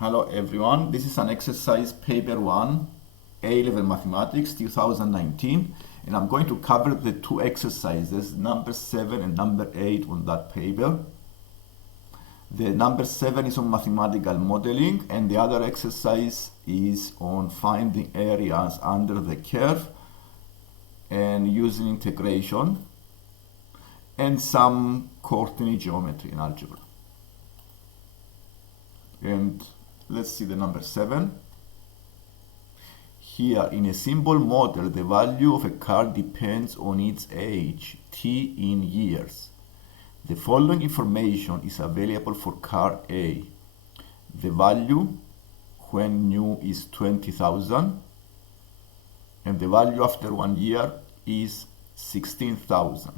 Hello everyone, this is an exercise paper 1, A-level mathematics 2019, and I'm going to cover the two exercises, number 7 and number 8 on that paper. The number 7 is on mathematical modeling and the other exercise is on finding areas under the curve and using integration and some coordinate geometry in algebra. And let's see the number 7. Here, in a simple model, the value of a car depends on its age, t in years. The following information is available for car A. The value when new is 20,000 and the value after 1 year is 16,000.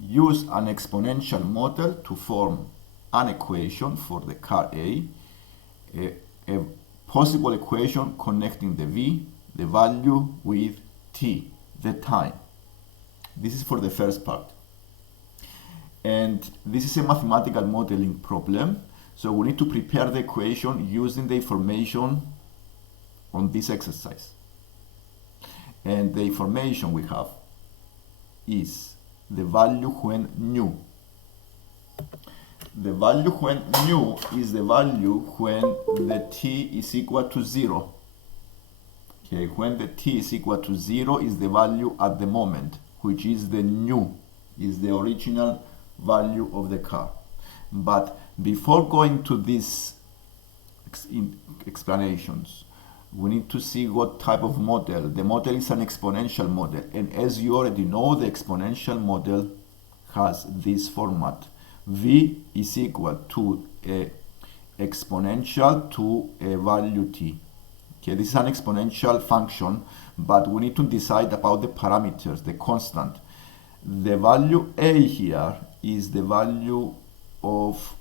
Use an exponential model to form an equation for the car A, a possible equation connecting the V, the value, with T, the time. This is for the first part. And this is a mathematical modeling problem, so we need to prepare the equation using the information on this exercise. And the information we have is the value when new. The value when new is the value when the t is equal to 0. Okay, when the t is equal to 0 is the value at the moment, which is the new, is the original value of the car. But before going to these explanations, we need to see what type of model. The model is an exponential model, and as you already know, the exponential model has this format. V is equal to a exponential to a value t. Okay, this is an exponential function, but we need to decide about the parameters, the constant. The value a here is the value of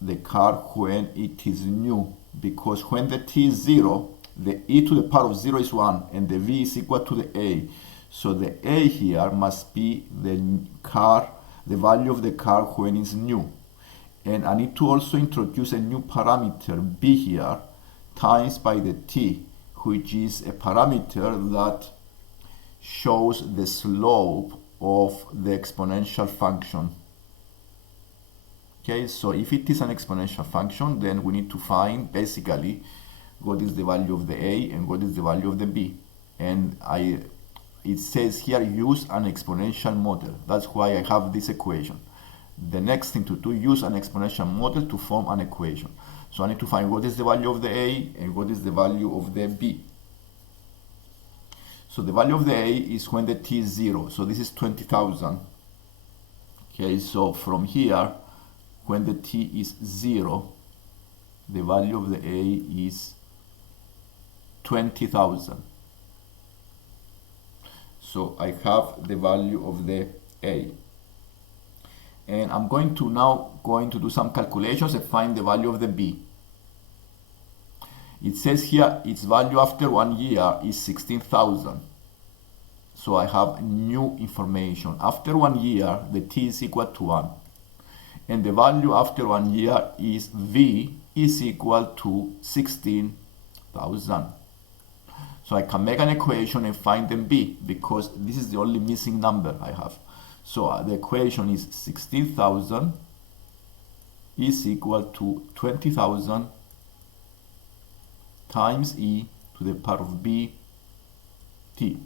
the car when it is new, because when the t is 0, the e to the power of 0 is 1 and the v is equal to the a. So the a here must be the value of the car when it's new. And I need to also introduce a new parameter b here times by the t, which is a parameter that shows the slope of the exponential function. Okay, so if it is an exponential function, then we need to find basically what is the value of the a and what is the value of the b. And it says here use an exponential model. That's why I have this equation. The next thing to do, use an exponential model to form an equation. So I need to find what is the value of the a and what is the value of the b. So the value of the a is when the t is 0. So this is 20,000. Okay, so from here, when the t is 0, the value of the a is 20,000. So I have the value of the a. And I'm going to do some calculations and find the value of the b. It says here its value after 1 year is 16,000. So I have new information. After 1 year, the t is equal to 1. And the value after 1 year is v is equal to 16,000. So I can make an equation and find the b, because this is the only missing number I have. So the equation is 16,000 is equal to 20,000 times e to the power of b t.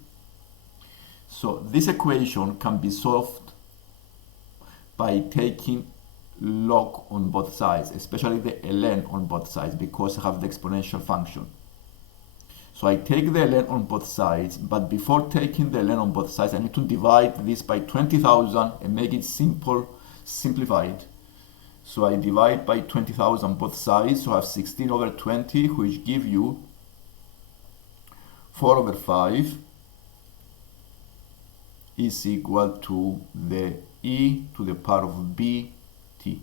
So this equation can be solved by taking log on both sides, especially the ln on both sides, because I have the exponential function. So I take the ln on both sides, but before taking the ln on both sides, I need to divide this by 20,000 and make it simplified. So I divide by 20,000 both sides, so I have 16 over 20, which give you 4 over 5 is equal to the e to the power of b t.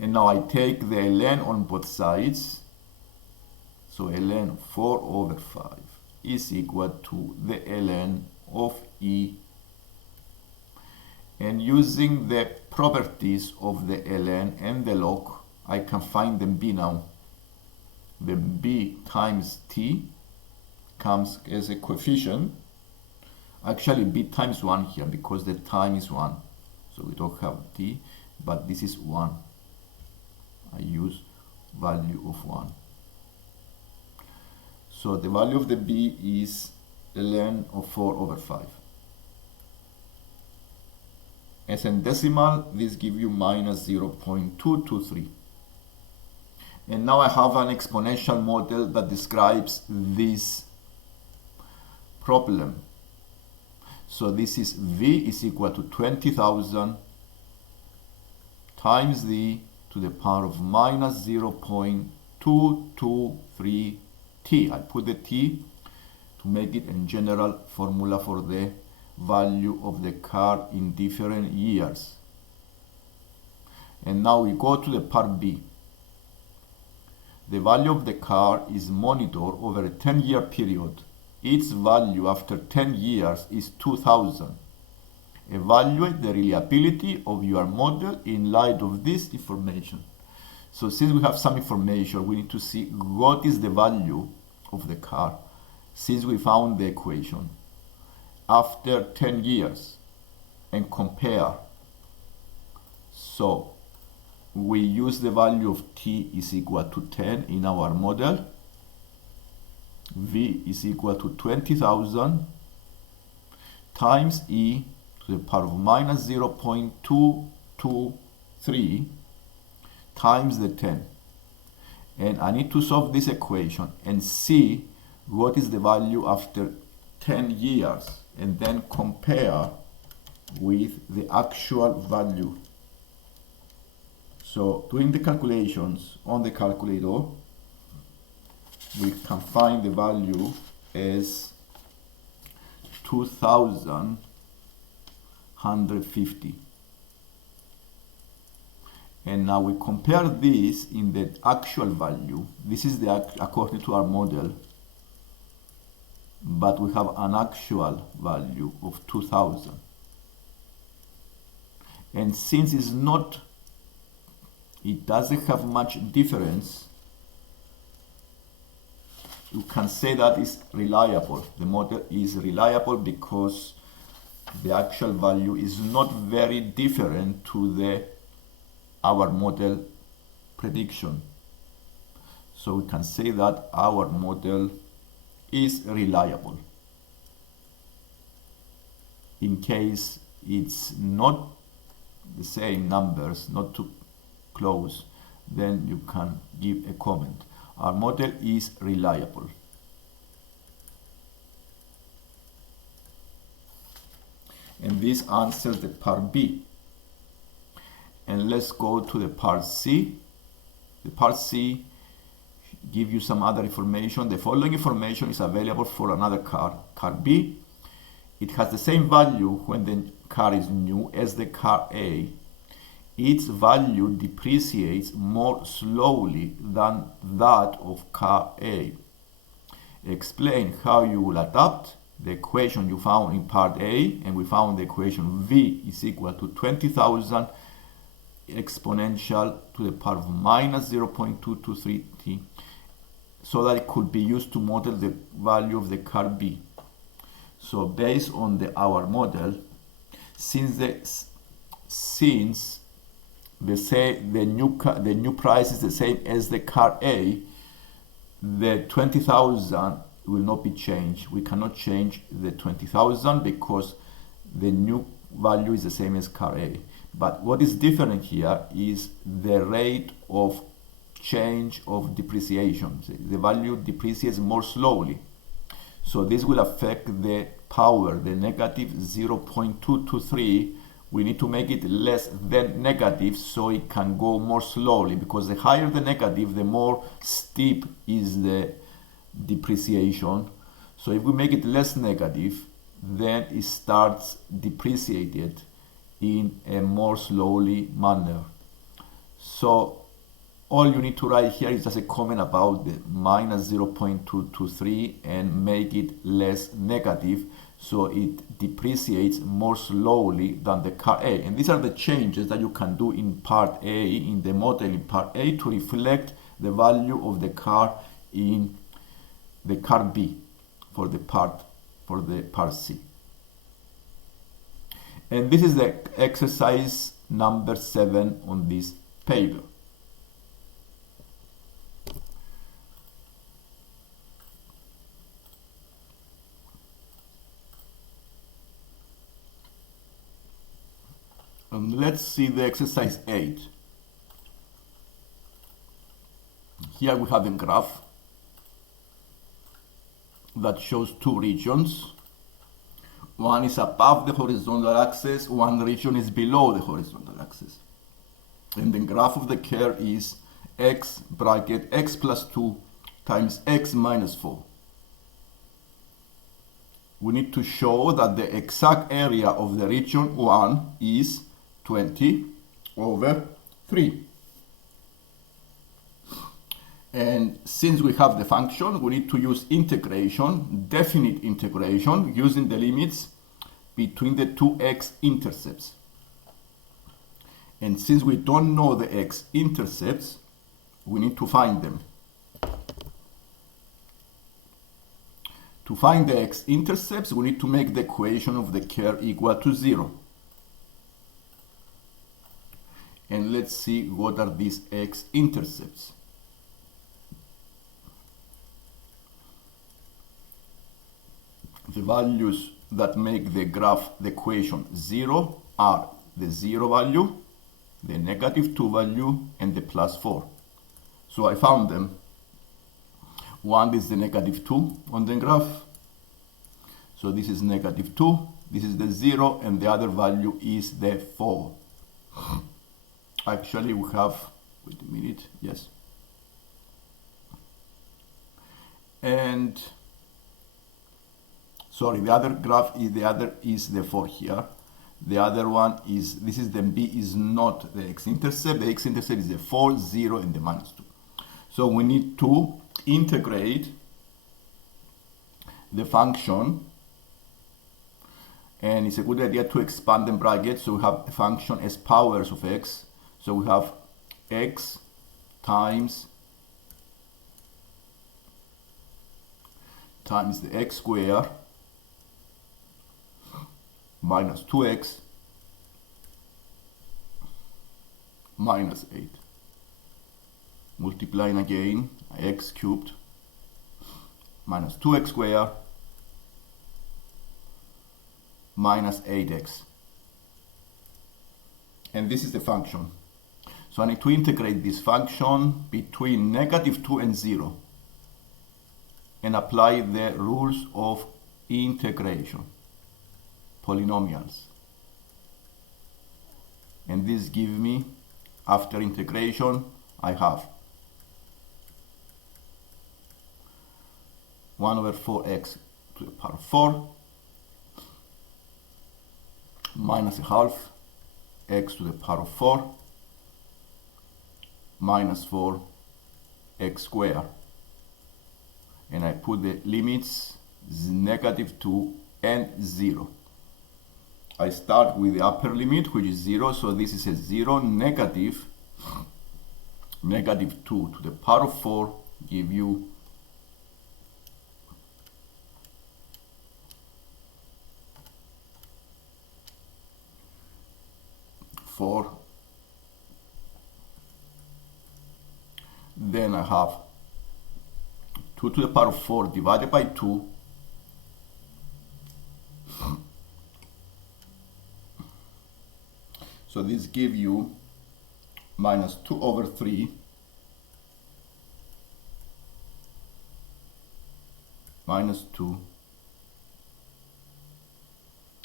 And now I take the ln on both sides. So ln 4 over 5 is equal to the ln of e. And using the properties of the ln and the log, I can find the b now. The b times t comes as a coefficient. Actually, b times 1 here because the time is 1. So we don't have t, but this is 1. I use value of 1. So the value of the b is ln of 4 over 5. As in decimal, this gives you minus 0.223. And now I have an exponential model that describes this problem. So this is v is equal to 20,000 times d to the power of minus 0.223 t. I put the t to make it in general formula for the value of the car in different years. And now we go to the part B. The value of the car is monitored over a 10-year period. Its value after 10 years is 2,000. Evaluate the reliability of your model in light of this information. So since we have some information, we need to see what is the value of the car since we found the equation after 10 years and compare. So we use the value of t is equal to 10 in our model. V is equal to 20,000 times e to the power of minus 0.223 times the 10. And I need to solve this equation and see what is the value after 10 years and then compare with the actual value. So doing the calculations on the calculator, we can find the value as 2,150. And now we compare this in the actual value. This is the according to our model, but we have an actual value of 2,000. And since it doesn't have much difference, you can say that it's reliable. The model is reliable because the actual value is not very different to our model prediction. So we can say that our model is reliable. In case it's not the same numbers, not too close, then you can give a comment. Our model is reliable. And this answers the part B. And let's go to the part C. The part C gives you some other information. The following information is available for another car, car B. It has the same value when the car is new as the car A. Its value depreciates more slowly than that of car A. Explain how you will adapt the equation you found in part A, and we found the equation V is equal to 20,000 exponential to the power of minus 0.223 t, so that it could be used to model the value of the car B. So based on our model, since the new price is the same as the car A, the 20,000 will not be changed. We cannot change the 20,000 because the new value is the same as car A. But what is different here is the rate of change of depreciation. The value depreciates more slowly. So this will affect the power, the negative 0.223. We need to make it less than negative so it can go more slowly, because the higher the negative, the more steep is the depreciation. So if we make it less negative, then it starts depreciated in a more slowly manner. So all you need to write here is just a comment about the minus 0.223 and make it less negative so it depreciates more slowly than the car A. And these are the changes that you can do in part A, in the model in part A, to reflect the value of the car in the car B for the part C. And this is the exercise number 7 on this paper. And let's see the exercise 8. Here we have a graph that shows two regions. One is above the horizontal axis, one region is below the horizontal axis. And the graph of the curve is x bracket x plus 2 times x minus 4. We need to show that the exact area of the region 1 is 20 over 3. And since we have the function, we need to use integration, definite integration, using the limits between the two x-intercepts. And since we don't know the x-intercepts, we need to find them. To find the x-intercepts, we need to make the equation of the curve equal to 0. And let's see what are these x-intercepts. The values that make the graph, the equation 0 are the 0 value, the negative 2 value, and the plus 4. So I found them. One is the negative 2 on the graph. So this is negative 2, this is the 0, and the other value is the 4. Actually, we have, wait a minute, yes. And sorry, the other graph is the 4 here. The other one is, this is the B is not the x-intercept. The x-intercept is the 4, 0, and the minus 2. So we need to integrate the function, and it's a good idea to expand the bracket, so we have a function as powers of x. So we have x times the x squared minus 2x minus 8. Multiplying again, x cubed minus 2x squared minus 8x. And this is the function. So I need to integrate this function between negative 2 and 0 and apply the rules of integration, polynomials. And this gives me, after integration, I have 1 over 4x to the power 4 minus a half x to the power of 4 minus 4 x squared. And I put the limits negative 2 and 0. I start with the upper limit, which is 0, so this is a 0, negative 2 to the power of 4 give you 4. Then I have 2 to the power of 4 divided by 2 so this gives you minus 2 over 3 minus 2.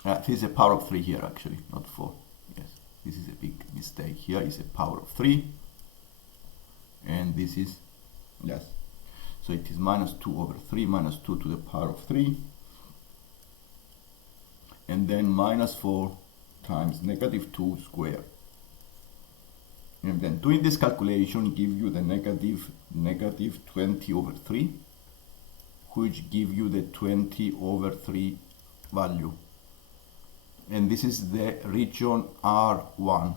This is a power of 3 here actually, not 4. Yes, this is a big mistake. Here is a power of 3 and this is, yes, so it is minus 2 over 3 minus 2 to the power of 3 and then minus 4 times negative 2 squared. And then doing this calculation give you the negative 20 over 3, which give you the 20 over 3 value. And this is the region R1.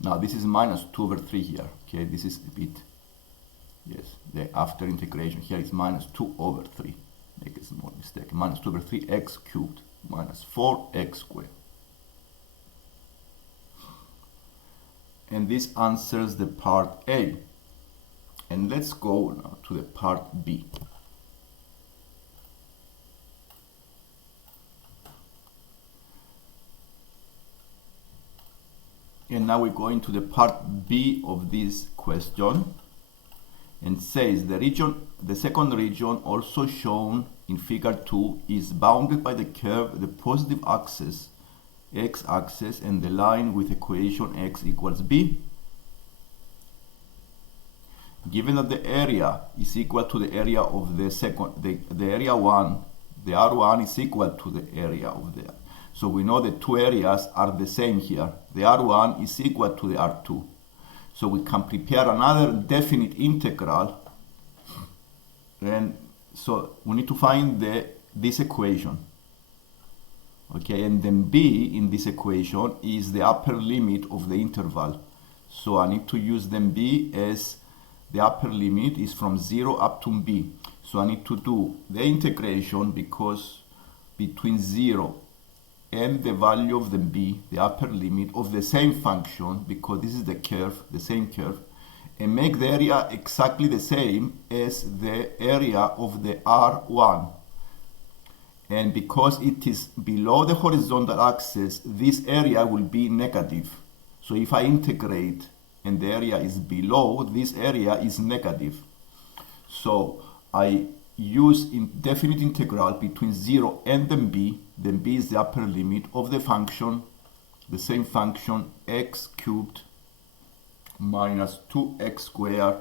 Now this is minus 2 over 3 here. Okay, this is a bit, yes, the after integration here is minus 2 over 3. Make a small mistake. Minus 2 over 3 x cubed minus 4x squared. And this answers the part A. And let's go now to the part B. And now we go into the part B of this question, and says the second region also shown in figure 2 is bounded by the curve, the positive axis, x-axis, and the line with equation x equals b. Given that the area is equal to the area of the the area 1, the R1 is equal to the area of the, so we know the two areas are the same here. The R1 is equal to the R2. So we can prepare another definite integral. And so we need to find this equation. Okay, and then b in this equation is the upper limit of the interval. So I need to use then b as the upper limit is from 0 up to b. So I need to do the integration because between 0 and the value of the b, the upper limit of the same function, because this is the curve, the same curve, and make the area exactly the same as the area of the R1. And because it is below the horizontal axis, this area will be negative. So if I integrate and the area is below, this area is negative. So I use indefinite integral between 0 and then b is the upper limit of the function, the same function, x cubed minus 2x squared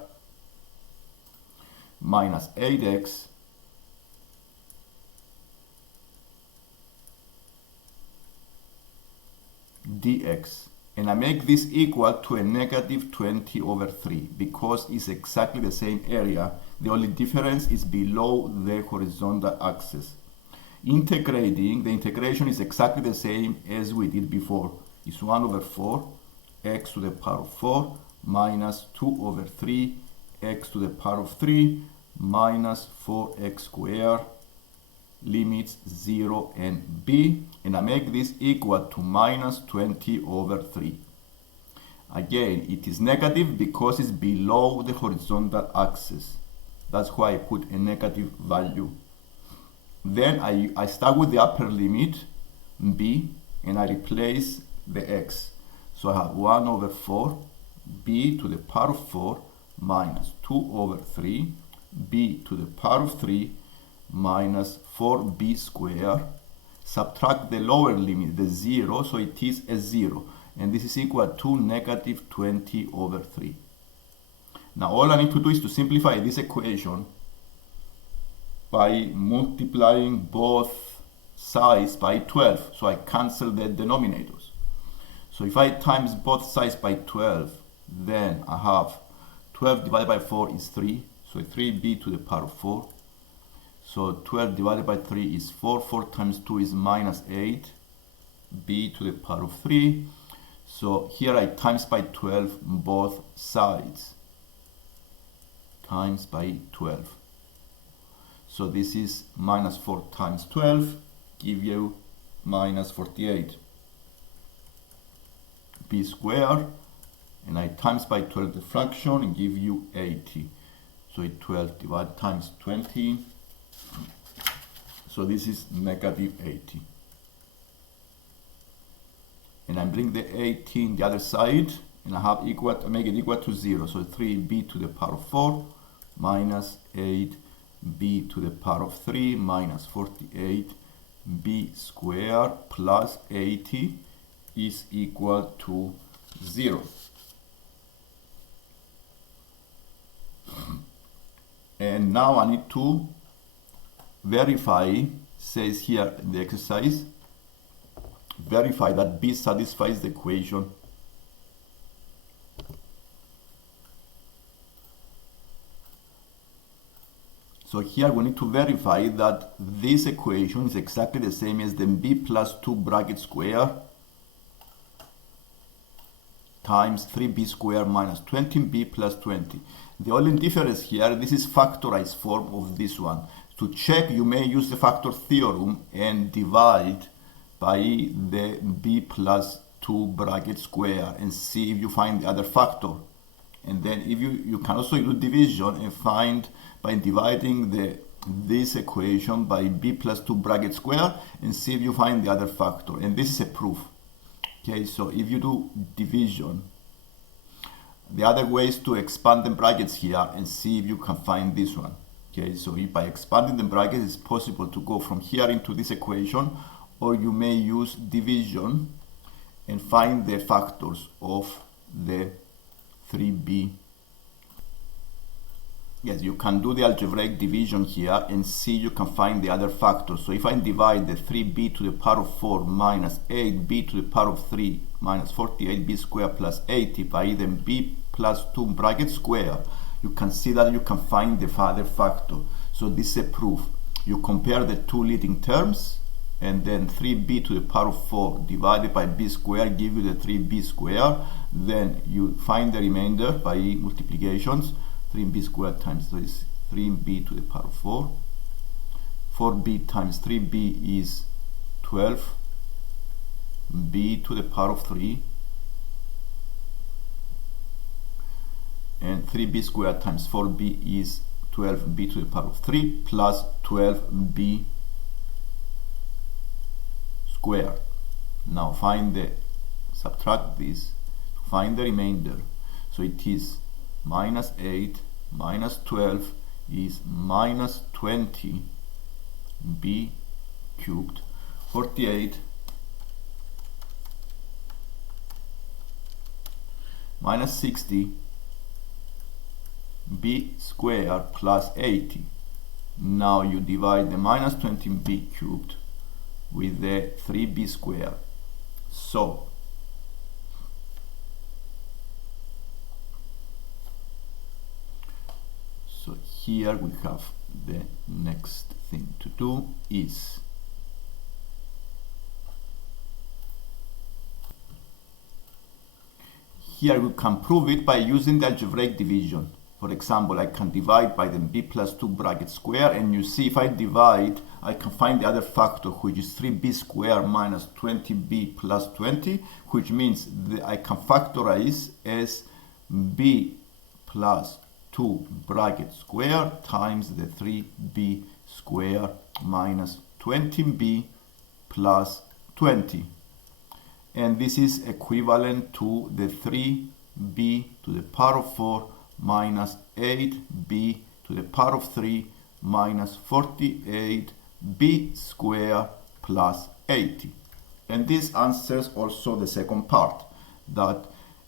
minus 8x dx. And I make this equal to a negative 20 over 3 because it's exactly the same area. The only difference is below the horizontal axis. Integrating, the integration is exactly the same as we did before. It's 1 over 4 x to the power of 4 minus 2 over 3 x to the power of 3 minus 4x squared, limits 0 and b, and I make this equal to minus 20 over 3. Again, it is negative because it's below the horizontal axis. That's why I put a negative value. Then I start with the upper limit, b, and I replace the x. So I have 1 over 4, b to the power of 4 minus 2 over 3, b to the power of 3 minus 4b squared. Subtract the lower limit, the 0, so it is a 0. And this is equal to negative 20 over 3. Now all I need to do is to simplify this equation by multiplying both sides by 12. So I cancel the denominators. So if I times both sides by 12, then I have 12 divided by 4 is 3. So 3b to the power of 4. So 12 divided by 3 is 4. 4 times 2 is minus 8. B to the power of 3. So here I times by 12 both sides. Times by 12. So this is minus 4 times 12. Give you minus 48. B squared. And I times by 12 the fraction and give you 80. So 12 divided times 20. So this is negative 80. And I bring the 18 the other side, and I have equal, I make it equal to 0. So 3b to the power of 4 minus 8b to the power of 3 minus 48b squared plus 80 is equal to 0. And now I need to verify, says here in the exercise, verify that b satisfies the equation So here we need to verify that this equation is exactly the same as the b plus 2 bracket square times 3b square minus 20b plus 20. The only difference here, this is factorized form of this one. To check, you may use the factor theorem and divide by the b plus 2 bracket square and see if you find the other factor. And then if you can also do division and find by dividing this equation by b plus 2 bracket square and see if you find the other factor. And this is a proof. Okay, so if you do division, the other way is to expand the brackets here and see if you can find this one. Okay, so if by expanding the brackets, it's possible to go from here into this equation, or you may use division and find the factors of the 3b. Yes, you can do the algebraic division here and see you can find the other factors. So if I divide the 3b to the power of 4 minus 8b to the power of 3 minus 48b squared plus 80 by the b plus 2 bracket square, you can see that you can find the other factor. So this is a proof. You compare the two leading terms, and then 3b to the power of 4 divided by b squared give you the 3b squared. Then you find the remainder by multiplications. 3b squared times this 3b to the power of 4. 4b times 3b is 12b to the power of 3. And 3b squared times 4b is 12b to the power of 3 plus 12b squared. Now subtract this to find the remainder. So it is minus 8 minus 12 is minus 20 b cubed. 48 minus 60 b squared plus 80. Now you divide the minus 20b cubed with the 3b squared. So here we have the next thing to do is here we can prove it by using the algebraic division. For example, I can divide by the b plus 2 bracket square, and you see if I divide, I can find the other factor, which is 3b squared minus 20b plus 20, which means that I can factorize as b plus 2 bracket square times the 3b square minus 20b plus 20. And this is equivalent to the 3b to the power of 4 minus 8b to the power of 3 minus 48b square plus 80. And this answers also the second part.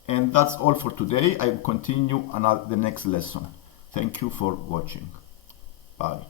And that's all for today. I will continue the next lesson. Thank you for watching. Bye.